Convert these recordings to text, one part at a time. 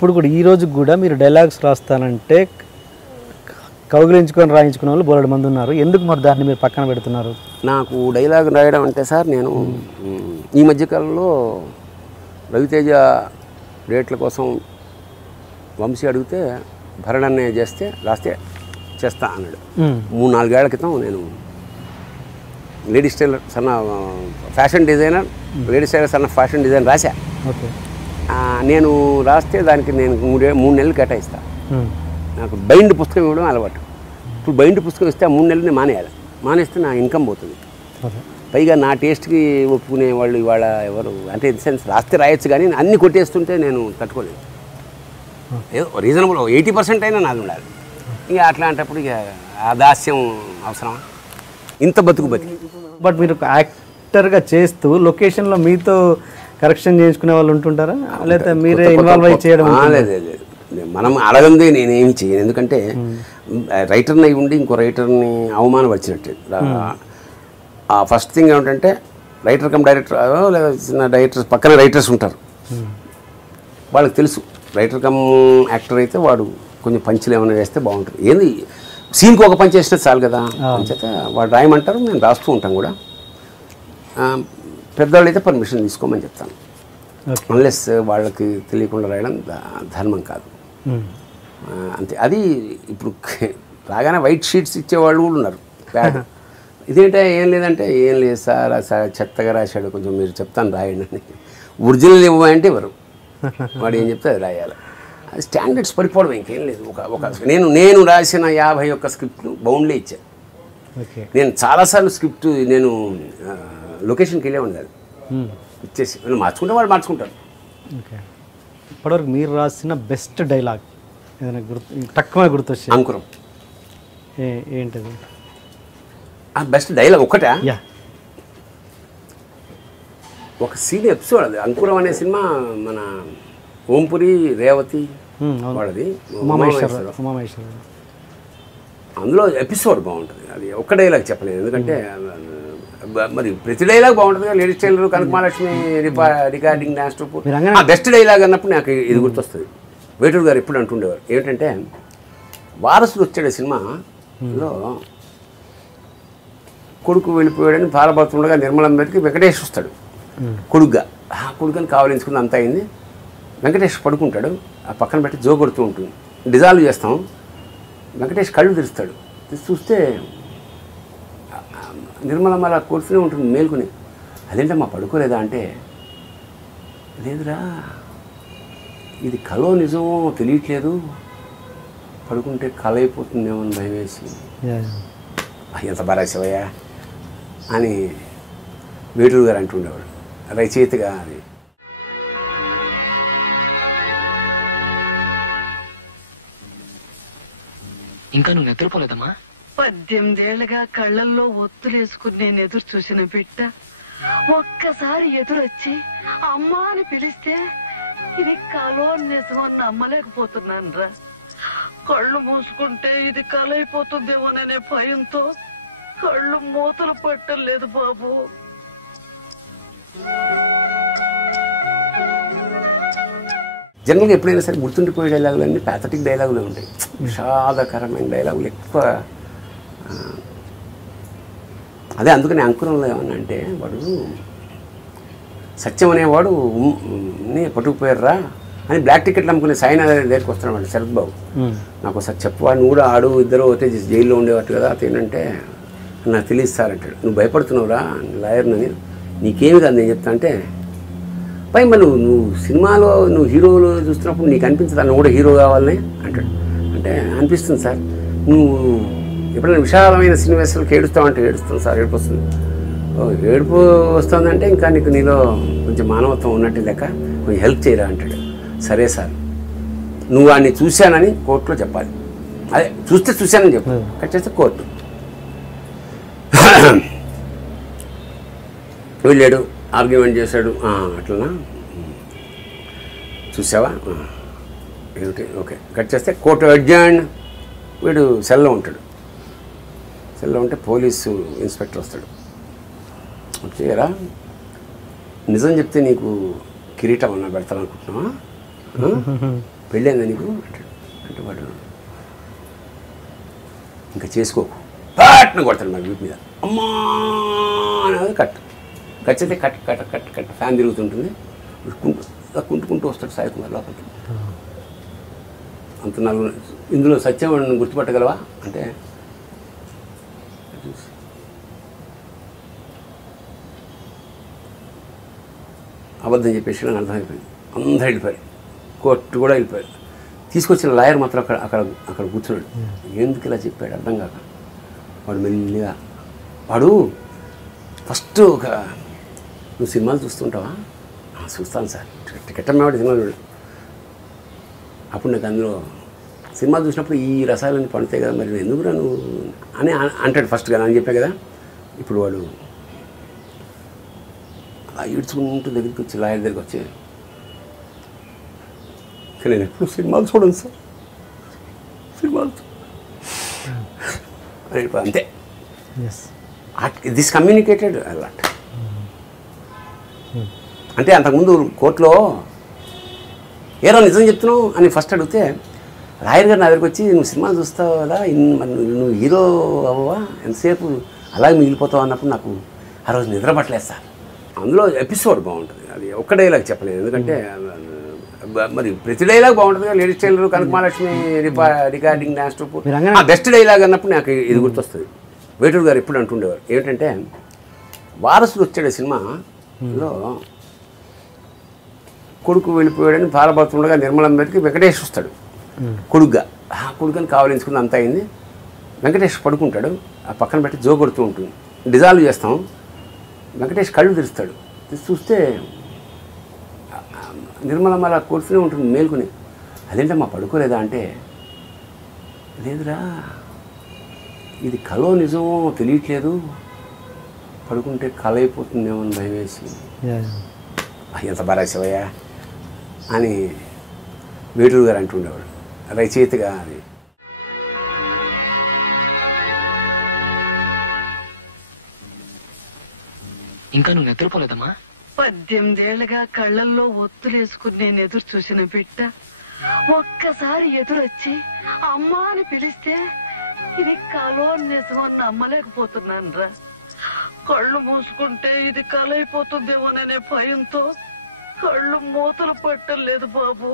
ఇప్పుడు కూడా ఈ రోజు కూడా మీరు డైలాగ్స్ రాస్తానంటే కౌగిలించుకొని రాయించుకునే వాళ్ళు బోలెడు మంది ఉన్నారు. ఎందుకు మరి దాన్ని మీరు పక్కన పెడుతున్నారు? నాకు డైలాగ్ రాయడం అంటే సార్, నేను ఈ మధ్యకాలంలో రవితేజ రేట్ల కోసం వంశీ అడిగితే భరణన్నే రాస్తే చేస్తా అన్నాడు. 3-4 ఏళ్ల క్రితం నేను లేడీస్ టైలర్ సన్న ఫ్యాషన్ డిజైనర్, లేడీస్ టైలర్ సన్న ఫ్యాషన్ డిజైన్ రాశా. ఓకే. నేను రాస్తే దానికి నేను 3 నెలలు కేటాయిస్తాను. నాకు బైండ్ పుస్తకం ఇవ్వడం అలవాటు. ఇప్పుడు బైండ్ పుస్తకం ఇస్తే 3 నెలలు మానేయాలి. మానేస్తే నా ఇన్కమ్ పోతుంది. పైగా నా టేస్ట్కి ఒప్పుకునే వాళ్ళు ఇవాళ ఎవరు అంటే ఇన్ సెన్స్ రాస్తే రాయొచ్చు, కానీ అన్ని కొట్టేస్తుంటే నేను తట్టుకోలేదు. ఏదో రీజనబుల్ 80% అయినా నాది ఉండాలి. ఇక అట్లాంటప్పుడు ఇక ఆ దాస్యం అవసరమా? ఇంత బతుకు బతికి. బట్ మీరు యాక్టర్గా చేస్తూ లొకేషన్లో మీతో కరెక్షన్ చేయించుకునే వాళ్ళు ఉంటుంటారా, లేదా మీరే ఇన్వాల్వ్ అయ్యి చేయడం? లేదు, మనం అడగంది నేనేమి చేయను. ఎందుకంటే రైటర్ని అయి ఉండి ఇంకో రైటర్ని అవమానపరిచినట్టు. ఆ ఫస్ట్ థింగ్ ఏమిటంటే రైటర్ కమ్ డైరెక్టర్ లేదా చిన్న డైరెక్టర్స్ పక్కన రైటర్స్ ఉంటారు. వాళ్ళకి తెలుసు రైటర్ కమ్ యాక్టర్ అయితే వాడు కొంచెం పంచులు ఏమైనా వేస్తే బాగుంటుంది. ఏంది సీన్కి ఒక పంచ్ వేసినా చాలు కదా. అంచేత వాడు రాయమంటారు, నేను రాస్తూ ఉంటాను కూడా. పెద్దవాళ్ళు అయితే పర్మిషన్ తీసుకోమని చెప్తాను. అన్లెస్ వాళ్ళకి తెలియకుండా రాయడం ధర్మం కాదు. అంతే. అది ఇప్పుడు రాగానే వైట్ షీట్స్ ఇచ్చేవాళ్ళు కూడా ఉన్నారు. బ్యాడ్ ఇదేంటే ఏం లేదంటే ఏం లేదు సార్ చెత్తగా రాశాడు, కొంచెం మీరు చెప్తాను రాయండి అని. ఒరిజినల్ ఇవ్వంటే ఎవరు వాడు ఏం చెప్తే అది రాయాలి. అది స్టాండర్డ్స్ పడిపోవడం, ఇంకేం లేదు. నేను రాసిన 51 స్క్రిప్ట్లు బౌండ్లే ఇచ్చాను. నేను చాలాసార్లు స్క్రిప్ట్ నేను లొకేషన్కి వెళ్ళే ఉండాలి, ఇచ్చేసి మార్చుకుంటే వాళ్ళు మార్చుకుంటారు. ఓకే. ఇప్పటివరకు మీరు రాసిన బెస్ట్ డైలాగ్ ఏదైనా తక్కువ గుర్తొచ్చి? అంకురం. ఏంటది ఆ బెస్ట్ డైలాగ్? ఒకటా? యా, ఒక సీన్ ఎపిసోడ్ అది. అంకురం అనే సినిమా మన ఓంపురి రేవతి వాళ్ళది, ఉమామహేశ్వర. అందులో ఎపిసోడ్ బాగుంటుంది. అది ఒక్క డైలాగ్ చెప్పలేదు, ఎందుకంటే మరి ప్రతి డైలాగ్ బాగుంటుంది కదా. లేడీస్ టైలర్, కనక మహాలక్ష్మి, రికార్డింగ్, డాన్స్ ట్రూప్. ఆ బెస్ట్ డైలాగ్ అన్నప్పుడు నాకు ఇది గుర్తొస్తుంది. వేటూరు గారు ఎప్పుడు అంటుండేవారు ఏమిటంటే, వారసుడు వచ్చాడు సినిమాలో, కొడుకు వెళ్ళిపోయాడని బాధపడుతుండగా నిర్మలం మీదకి వెంకటేష్ వస్తాడు కొడుగ్గా. కొడుకుని కావలించుకుని అంతా అయింది. వెంకటేష్ పడుకుంటాడు, ఆ పక్కన పెట్టి జో కొడుతూ ఉంటుంది. డిజాల్వ్ చేస్తాం. వెంకటేష్ కళ్ళు తెరుస్తాడు. చూస్తే నిర్మలమ్మ అలా కూర్చునే ఉంటుంది మేల్కొని. అదేంటమ్మా పడుకోలేదా అంటే, లేదురా ఇది కలో నిజమో తెలియట్లేదు, పడుకుంటే కళ అయిపోతుందేమో అని భయం వేసి. ఎంత బారాశివయ్యా అని వేటూరు గారు అంటుండేవాడు రచయితగా. అది ఇంకా నువ్వు నిద్రపోలేదమ్మా? 18 ఏళ్లుగా కళ్ళల్లో ఒత్తులేసుకుని నేను ఎదురు చూసిన బిడ్డ ఒక్కసారి ఎదురొచ్చి అమ్మా అని పిలిస్తే ఇది కలో నిజమో నమ్మలేకపోతున్నాను రా. కళ్ళు మూసుకుంటే ఇది కలైపోతుందేమోననే భయంతో కళ్ళు మూతలు పట్టలేదు బాబు. జనరల్గా ఎప్పుడైనా సరే గుర్తుండిపోయే డైలాగులు అన్నీ ప్యాథటిక్ డైలాగులు ఉంటాయి. విషాదకరమైన డైలాగులు ఎక్కువ. అదే అందుకని అంకురంలో ఏమన్నా అంటే, వాడు సత్యం అనేవాడు పట్టుకుపోయారా అని బ్లాక్ టికెట్లు అమ్ముకునే సాయినా దగ్గరికి వస్తున్నాడు వాడు శరత్ బాబు. నాకు ఒకసారి చెప్పు, నువ్వు కూడా ఆడు ఇద్దరు అయితే జైల్లో ఉండేవాడు కదా అతేనంటే, నాకు తెలియదు సార్ అంటాడు. నువ్వు భయపడుతున్నావురా లాయర్నని, నీకేమి కాదు నేను చెప్తా అంటే, పై మరి నువ్వు సినిమాలో నువ్వు హీరోలు చూస్తున్నప్పుడు నీకు అనిపించదు నువ్వు కూడా హీరో కావాలని అంటాడు. అంటే అనిపిస్తుంది సార్. నువ్వు ఎప్పుడైనా విశాలమైన సన్నివేశాలకు ఏడుస్తావంటే ఏడుస్తాను సార్, ఏడుపు వస్తుంది. ఏడుపు వస్తుందంటే ఇంకా నీలో కొంచెం మానవత్వం ఉన్నట్టు లెక్క, కొంచెం హెల్ప్ చేయరా అంటాడు. సరే సార్, నువ్వు వాడిని చూశానని కోర్టులో చెప్పాలి. అదే చూశానని చెప్పు. కట్ చేస్తే కోర్టు వెళ్ళాడు, ఆర్గ్యుమెంట్ చేశాడు. అట్లనా చూసావా ఏమిటి? ఓకే. కట్ చేస్తే కోర్టు అడ్జర్న్. వీడు సెల్లో ఉంటాడు. సెల్లో ఉంటే పోలీసు ఇన్స్పెక్టర్ వస్తాడు. వచ్చేయరా, నిజం చెప్తే నీకు కిరీటం అన్నా పెడతాను అనుకుంటున్నావా? పెళ్ళైందా నీకు అంటాడు. అంటే వాడు ఇంకా చేసుకోకు పట్న కొడతాడు మరి వీటి మీద. అమ్మా అనేది కట్ అయితే cut cut cut cut fan తిరుగుతుంటుంది. కుంటుకుంటూ వస్తాడు సాయి కుమార్ లోపలికి. అంత నలుగురు ఇందులో సత్యం గుర్తుపట్టగలవా అంటే అబద్ధం చెప్పేసి నాకు అర్థమైపోయింది. అందరూ వెళ్ళిపోయారు, కోర్టు కూడా వెళ్ళిపోయారు. తీసుకొచ్చిన లాయర్ మాత్రం అక్కడ కూర్చున్నాడు. ఎందుకు ఇలా చెప్పాడు అర్థం కాక వాడు మెల్లిగా వాడు ఫస్ట్ నువ్వు సినిమాలు చూస్తుంటావా? చూస్తాను సార్, టికెట్ అమ్మేవాడు సినిమాలు చూడు. అప్పుడు నాకు అందులో సినిమాలు చూసినప్పుడు ఈ రసాలన్నీ పండుతాయి కదా, మరి ఎందుకురా నువ్వు అని అంటాడు ఫస్ట్గా అని చెప్పా కదా. ఇప్పుడు వాడు ఈడ్చుకుంటూ దగ్గరికి వచ్చి లాయర్ దగ్గరికి వచ్చి నేను ఎప్పుడు సినిమాలు చూడను సార్, సినిమాలు అంతే. This communicated a lot. అంటే అంతకుముందు కోర్టులో ఏదో నిజం చెప్తున్నావు అని ఫస్ట్ అడిగితే లాయర్ గారు నా దగ్గరికి వచ్చి నువ్వు సినిమాలు చూస్తావు కదా, మరి నువ్వు హీరో అవ్వవా, ఎంతసేపు అలాగే మిగిలిపోతావు అన్నప్పుడు నాకు ఆ రోజు నిద్ర పట్టలేదు సార్. అందులో ఎపిసోడ్ బాగుంటుంది. అది ఒక్క డైలాగ్ చెప్పలేదు, ఎందుకంటే మరి ప్రతి డైలాగ్ బాగుంటుంది కదా. Ladies tailor, Kanakamahalakshmi, recording, dance troupe, ఆ బెస్ట్ డైలాగ్ అన్నప్పుడు నాకు ఇది గుర్తొస్తుంది. వేటూరు గారు ఎప్పుడు అంటుండేవారు ఏమిటంటే, వారసుడు వచ్చాడు సినిమాలో కొడుకు వెళ్ళిపోయాడని బాధపడుతుండగా నిర్మలం దగ్గరికి వెంకటేష్ వస్తాడు కొడుగ్గా. కొడుకుని కావాలించుకుని అంత అయింది. వెంకటేష్ పడుకుంటాడు, ఆ పక్కన పెట్టి జో కొడుతూ ఉంటుంది. డిజాల్వ్ చేస్తాం. వెంకటేష్ కళ్ళు తెరుస్తాడు. చూస్తే నిర్మలమ్మ అలా కూర్చునే ఉంటుంది మేల్కొని. అదేంటమ్మా పడుకోలేదా అంటే, లేదురా ఇది కలో నిజమో తెలియట్లేదు, పడుకుంటే కళ అయిపోతుందేమో అని భయం వేసి ఎంత బారాశివయ్యా అని వేటూరు గారు అంటుండేవాడు రచయితగా. అది ఇంకా నువ్వు నిద్రపోలేదమ్మా? 18 ఏళ్లుగా కళ్ళల్లో ఒత్తులేసుకుని నేను ఎదురు చూసిన బిడ్డ ఒక్కసారి ఎదురొచ్చి అమ్మా అని పిలిస్తే ఇది కలో నిజమో నమ్మలేకపోతున్నాను రా. కళ్ళు మూసుకుంటే ఇది కలైపోతుందేమోననే భయంతో కళ్ళు మూతలు పట్టలేదు బాబు.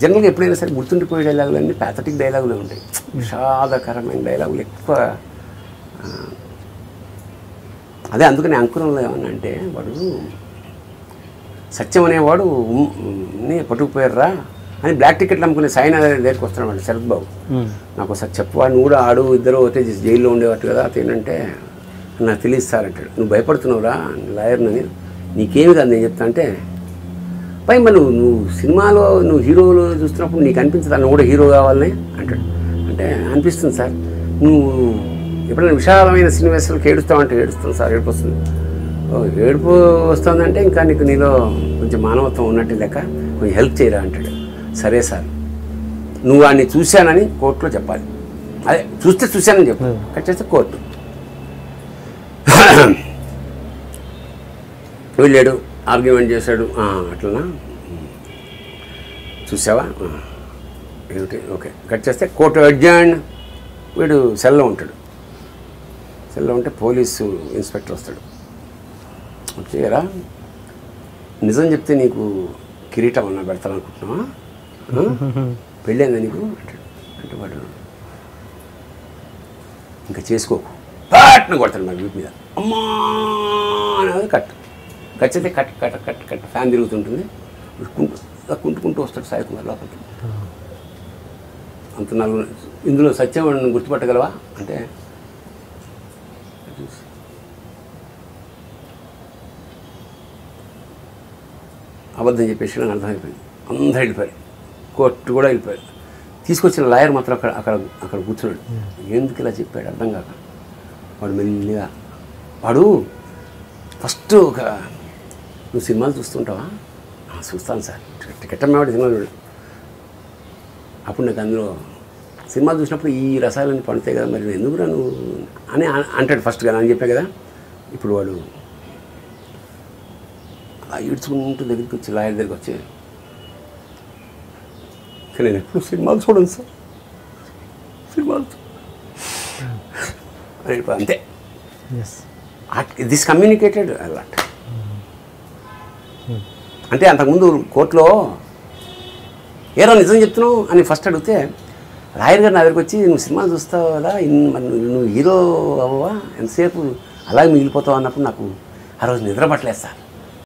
జనరల్గా ఎప్పుడైనా సరే గుర్తుండిపోయే డైలాగులు అన్నీ ప్యాథటిక్ డైలాగులు ఉంటాయి, విషాదకరమైన డైలాగులు ఎక్కువ. అదే అందుకని అంకురంలో ఏమన్నా అంటే, వాడు సత్యం అనేవాడు పట్టుకుపోయారా అని బ్లాక్ టికెట్లు అమ్ముకునే సాయినా దగ్గరికి వస్తున్నాడు వాడు శరత్ బాబు. నాకు ఒకసారి చెప్పవా, నువ్వు కూడా ఆడు ఇద్దరు అయితే జైల్లో ఉండేవాడు కదా, అదేంటంటే నాకు తెలియదు సార్ అంటాడు. నువ్వు భయపడుతున్నావురా లాయర్నని, నీకేమి కాదు నేను చెప్తా అంటే, పై మరి నువ్వు సినిమాలో నువ్వు హీరోలు చూస్తున్నప్పుడు నీకు అనిపించదు నువ్వు కూడా హీరో కావాలని అంటాడు. అంటే అనిపిస్తుంది సార్. నువ్వు ఎప్పుడైనా విశాలమైన సన్నివేశాలకు ఏడుస్తావంటే ఏడుస్తాను సార్, ఏడుపు వస్తుంది. ఏడుపు వస్తుందంటే ఇంకా నీలో కొంచెం మానవత్వం ఉన్నట్టు లెక్క, కొంచెం హెల్ప్ చేయరా అంటాడు. సరే సార్, నువ్వు వాడిని చూశానని కోర్టులో చెప్పాలి. అదే చూశానని చెప్పు. కట్ చేస్తే కోర్టు వెళ్ళాడు, ఆర్గ్యుమెంట్ చేశాడు. అట్లనా, చూసావా, ఏమిటి, ఓకే. కట్ చేస్తే కోర్టు అడ్జర్న్. వీడు సెల్లో ఉంటాడు. సెల్లో ఉంటే పోలీసు ఇన్స్పెక్టర్ వస్తాడు. వచ్చేయరా, నిజం చెప్తే నీకు కిరీటం అన్నా పెడతాను అనుకుంటున్నావా, పెళ్ళైందా నీకు అంటాడు. అంటే వాడు ఇంకా చేసుకోకు పట్న కొడతాడు మరి వీటి మీద. అమ్మా అనేది కట్ అయితే cut cut cut cut fan తిరుగుతుంటుంది. కుంటుకుంటూ వస్తాడు సాయి కుమార్ లోపలికి. అంత నలుగురు ఇందులో సత్యం గుర్తుపట్టగలవా అంటే, అబద్ధం చెప్పేసి నాకు అర్థమైపోయింది. అందరూ వెళ్ళిపోయారు, కోర్టు కూడా వెళ్ళిపోయారు. తీసుకొచ్చిన లాయర్ మాత్రం అక్కడ కూర్చున్నాడు. ఎందుకు ఇలా చెప్పాడు అర్థం కాక వాడు మెల్లిగా వాడు ఫస్ట్ నువ్వు సినిమాలు చూస్తుంటావా? చూస్తాను సార్, టికెట్ అమ్మేవాడు సినిమాలు చూడు. అప్పుడు నాకు అందులో సినిమాలు చూసినప్పుడు ఈ రసాలన్నీ పండుతాయి కదా, మరి ఎందుకురా నువ్వు అని అంటాడు ఫస్ట్గా అని చెప్పా కదా. ఇప్పుడు వాడు ఈడ్చుకుంటూ దగ్గరికి వచ్చి లాయర్ దగ్గరికి వచ్చి, కానీ నేను ఎప్పుడు సినిమాలు చూడను సార్, సినిమాలు అంతే. This communicated a lot. అంటే అంతకుముందు కోర్టులో ఏదో నిజం చెప్తున్నావు అని ఫస్ట్ అడిగితే లాయర్ గారు నా దగ్గరికి వచ్చి, నువ్వు సినిమాలు చూస్తావు కదా, నువ్వు హీరో అవ్వవా, ఎంతసేపు అలాగే మిగిలిపోతావు అన్నప్పుడు నాకు ఆ రోజు నిద్ర పట్టలేదు సార్.